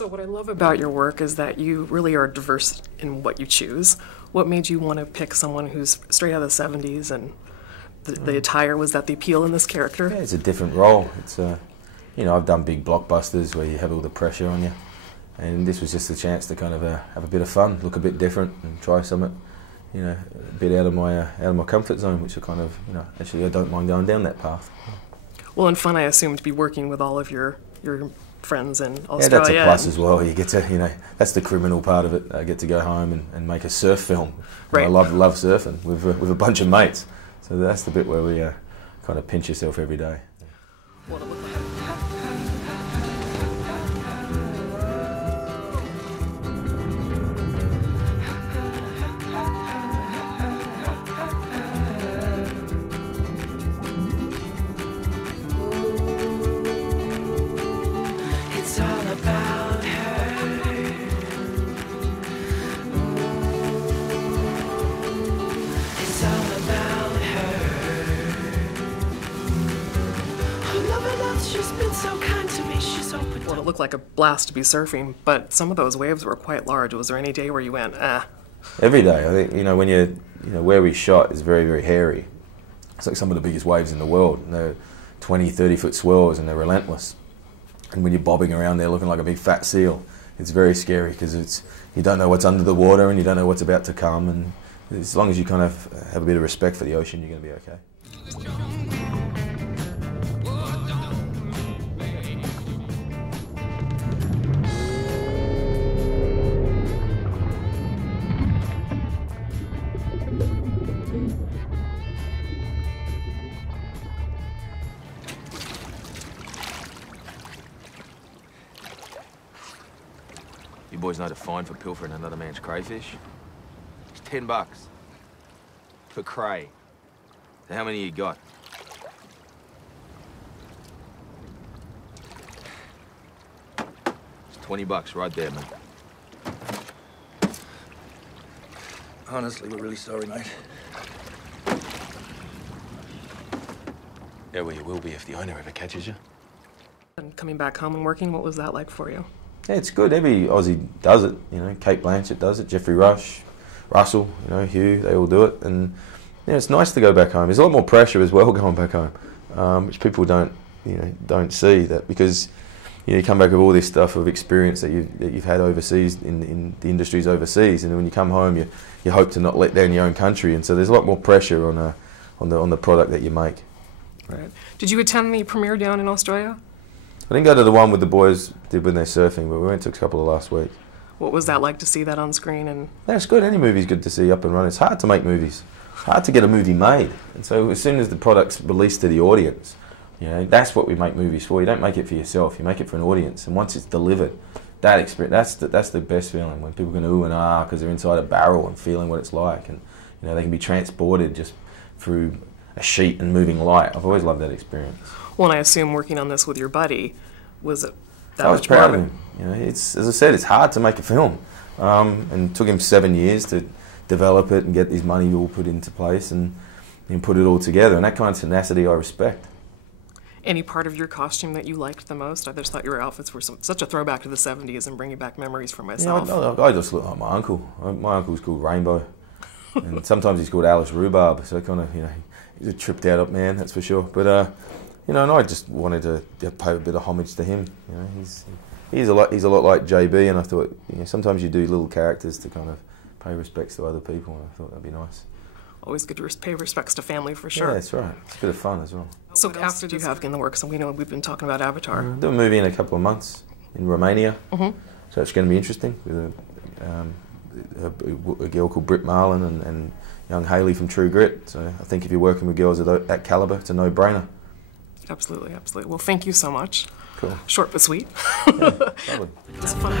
So what I love about your work is that you really are diverse in what you choose. What made you want to pick someone who's straight out of the 70s and the attire, was that the appeal in this character? Yeah, it's a different role. It's you know, I've done big blockbusters where you have all the pressure on you, and this was just a chance to kind of have a bit of fun, look a bit different, and try something, you know, a bit out of my comfort zone, which I kind of, you know, actually I don't mind going down that path. Well, and fun, I assume, to be working with all of your friends in Australia. Yeah, that's a plus as well. You get to, you know, that's the criminal part of it. I get to go home and make a surf film. Right. I love surfing with a bunch of mates. So that's the bit where we kind of pinch yourself every day. Well, it looked like a blast to be surfing, but some of those waves were quite large. Was there any day where you went, ah? Every day. I think, you know, when you know, where we shot is very, very hairy. It's like some of the biggest waves in the world. And they're 20, 30-foot swells, and they're relentless. And when you're bobbing around there looking like a big fat seal, it's very scary because you don't know what's under the water and you don't know what's about to come. And as long as you kind of have a bit of respect for the ocean, you're going to be okay. You boys know the fine for pilfering another man's crayfish? It's $10 for cray. So how many you got? It's $20 right there, man. Honestly, we're really sorry, mate. Yeah, well, you will be if the owner ever catches you. And coming back home and working, what was that like for you? Yeah, it's good. Every Aussie does it. You know, Kate Blanchett does it. Jeffrey Russell, you know, Hugh, they all do it. And you know, it's nice to go back home. There's a lot more pressure as well going back home, which people don't see. That because you come back with all this stuff of experience that you've had overseas in the industries overseas, and when you come home, you hope to not let down your own country. And so there's a lot more pressure on the product that you make. Right. Did you attend the premiere down in Australia? I didn't go to the one with the boys did when they're surfing, but we went to a couple of last week. What was that like to see that on screen? And yeah, it's good. Any movie's good to see up and running. It's hard to make movies. It's hard to get a movie made. And so as soon as the product's released to the audience, you know, that's what we make movies for. You don't make it for yourself. You make it for an audience. And once it's delivered, that experience, that's the best feeling, when people can ooh and ah because they're inside a barrel and feeling what it's like. And you know, they can be transported just through a sheet and moving light. I've always loved that experience. Well, and I assume working on this with your buddy, was it that I was much proud more? of him. You know, it's, as I said, it's hard to make a film, and it took him 7 years to develop it and get his money all put into place and put it all together. And that kind of tenacity I respect. Any part of your costume that you liked the most? I just thought your outfits were such a throwback to the 70s and bringing back memories for myself. Yeah, I just look like my uncle. My uncle's called Rainbow, and sometimes he's called Alice Rhubarb. So kind of, you know, he's a tripped out man, that's for sure. But you know, and I just wanted to pay a bit of homage to him. You know, he's a lot like JB, and I thought, you know, sometimes you do little characters to kind of pay respects to other people, and I thought that'd be nice. Always good to pay respects to family, for sure. Yeah, that's right. It's a bit of fun as well. So after you have in the works, and we know we've been talking about Avatar. Do a movie in a couple of months in Romania. Mm-hmm. So it's going to be interesting with a girl called Brit Marling and young Hailee from True Grit. So I think if you're working with girls of that calibre, it's a no-brainer. Absolutely, absolutely. Well, thank you so much. Cool. Short but sweet. Yeah, it's fun.